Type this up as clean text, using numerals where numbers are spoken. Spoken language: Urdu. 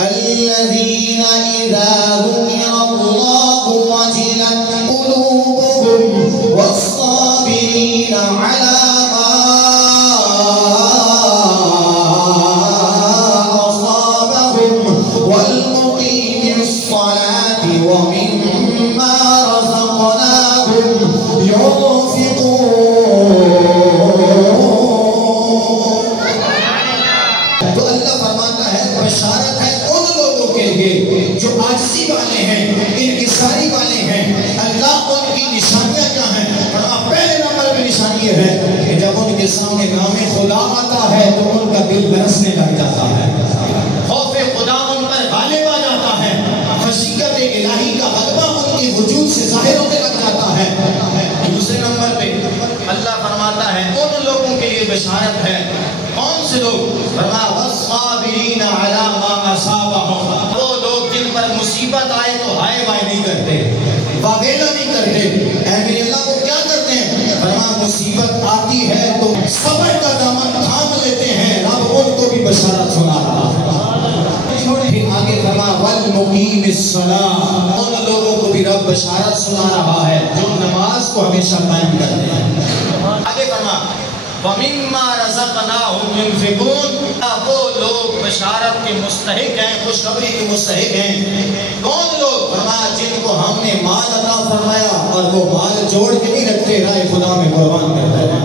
الذين إذا ذكر الله وجلت قلوبهم والصابرين على ما أصابهم والمقيم الصلاة ومما رزقناهم ينفقون. تو اللہ فرماتا ہے بشارت ہے ان لوگوں کے لیے جو عاجزی والے ہیں، انکساری والے ہیں. اللہ ان کی نشانیاں کیا ہیں؟ پہلے نمبر پہ نشانی یہ ہے کہ جب ان کے سامنے نام خدا آتا ہے تو ان کا دل لرزنے لگ جاتا ہے، خوف خدا ان پر غالب آ جاتا ہے، خشیت الہی کا غلبہ ان کے وجود سے ظاہر ہونے لگ جاتا ہے. دوسرے نمبر پہ اللہ فرماتا ہے ان لوگوں کے لیے بشارت ہے. کون سے لوگ؟ فرمایا والصابرین علی ما اصابهم، وہ لوگ جن پر مصیبت آئے تو ہائے بائے نہیں کرتے، واویلا نہیں کرتے. اے میرے اللہ وہ کیا کرتے ہیں؟ فرمایا مصیبت آتی ہے تو صبر کا دامن تھام لیتے ہیں. رب ان کو بھی بشارت سنا رہا ہے. پھر آگے فرمایا والمقیم الصلاۃ، ان لوگوں کو بھی رب بشارت سنا رہا ہے جو نماز کو ہمیشہ قائم کرتے ہیں. آگے فرمایا وَمِمَّا رَزَقْنَاهُمْ يُنْفِقُونَ، وہ لوگ بشارت کے مستحق ہیں، خوشخبری کے مستحق ہیں. کون لوگ؟ فرمایا جن کو ہم نے مال عطا فرمایا اور وہ مال جوڑ کے نہیں رکھتے، راہ خدا میں قربان کرتے ہیں.